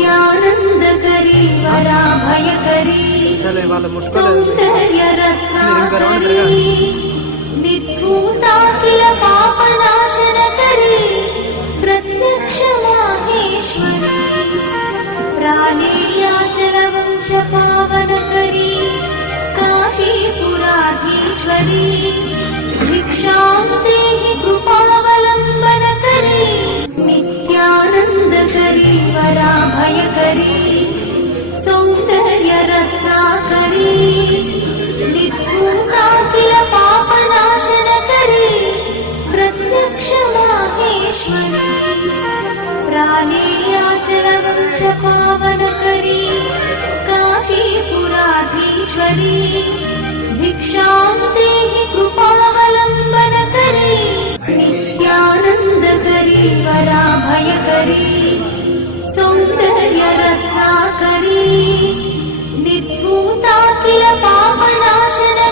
नित्यानंदकरी वराभयकरी सौंदर्यरत्नाकरी निर्धूताखिल पापनाशनकरी प्रत्यक्ष माहेश्वरी प्राणेयाचलवंश पावनकरी काशीपुराधीश्वरी भिक्षां देहि कृपावलम्बनकरी नित्यानंदकरी वराभयकरी सौंदर्यरत्नाकरी निर्धूताखिल पापनाशनकरी प्रत्यक्ष माहेश्वरी प्राणेयाचलवंश पावनकरी काशीपुराधीश्वरी भिक्षां देहि कृपावलम्बनकरी नित्यानंदकरी वराभयकरी सौंदर्यरत्नाकरी